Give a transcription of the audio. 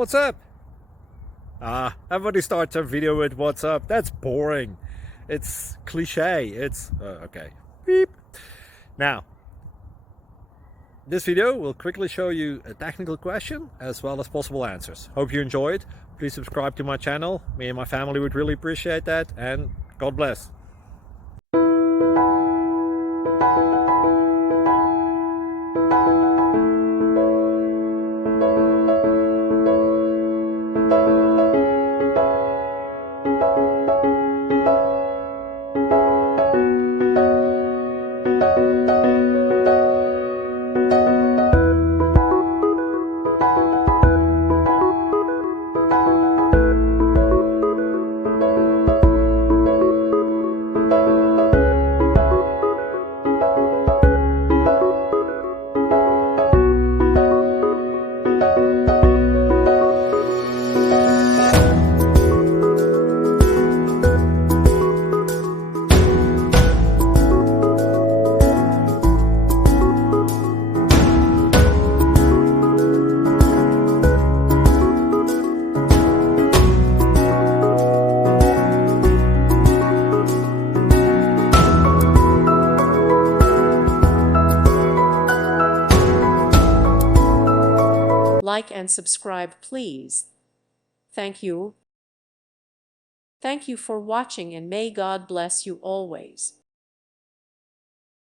What's up? Everybody starts their video with what's up. That's boring. It's cliche. It's okay. Beep. Now, this video will quickly show you a technical question as well as possible answers. Hope you enjoyed. Please subscribe to my channel. Me and my family would really appreciate that, and God bless. Like and subscribe, please. Thank you. Thank you for watching, and may God bless you always.